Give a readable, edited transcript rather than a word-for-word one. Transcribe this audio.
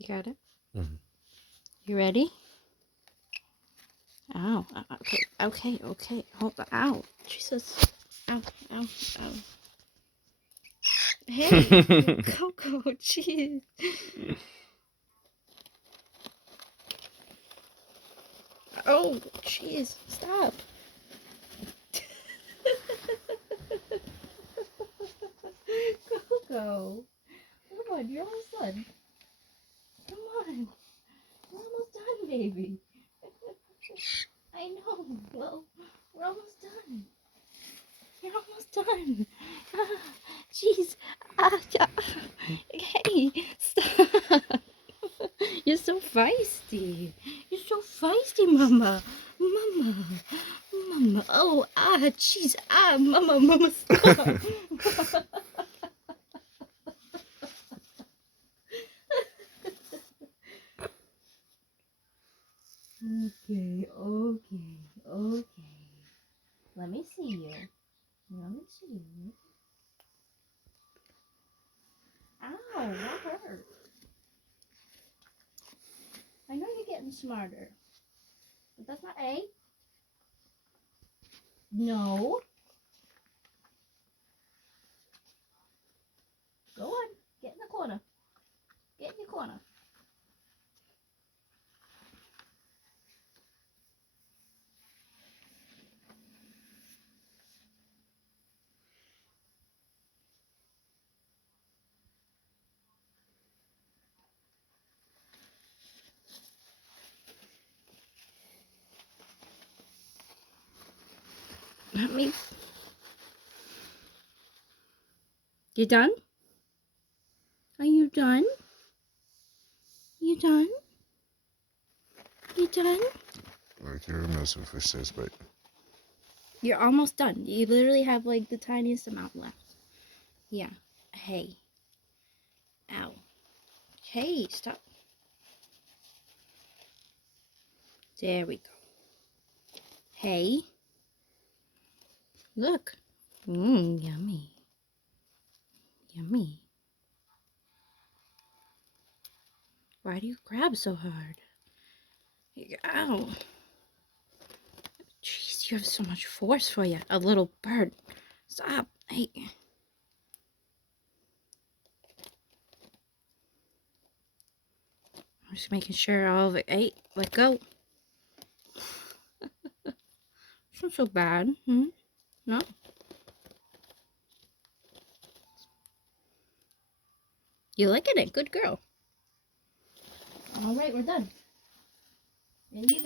You got it? Mm-hmm. You ready? Ow. Okay. Hold on. Ow. Jesus. Ow. Hey, Coco, jeez. Oh, jeez. Stop. Coco. Come on, you're almost done. Come on. We're almost done, baby. I know. Well, we're almost done. You're almost done. Jeez. Hey, stop. You're so feisty. You're so feisty, Mama. Mama. Oh, jeez. Mama, stop. Okay. Let me see you. Ow, that hurt. I know you're getting smarter. But that's not A. No. Go on. Get in the corner. Get in your corner. Let me. You done? Are you done? You done? You done? Like you're messing for sis, but You're almost done. You literally have like the tiniest amount left. Yeah. Hey. Ow. Hey, stop. There we go. Hey. Look. Yummy. Yummy. Why do you grab so hard? Ow. Jeez, you have so much force for you. A little bird. Stop. Hey. I'm just making sure all of it. Hey, let go. It's not so bad. No? You liking it? Good girl. All right, we're done. And you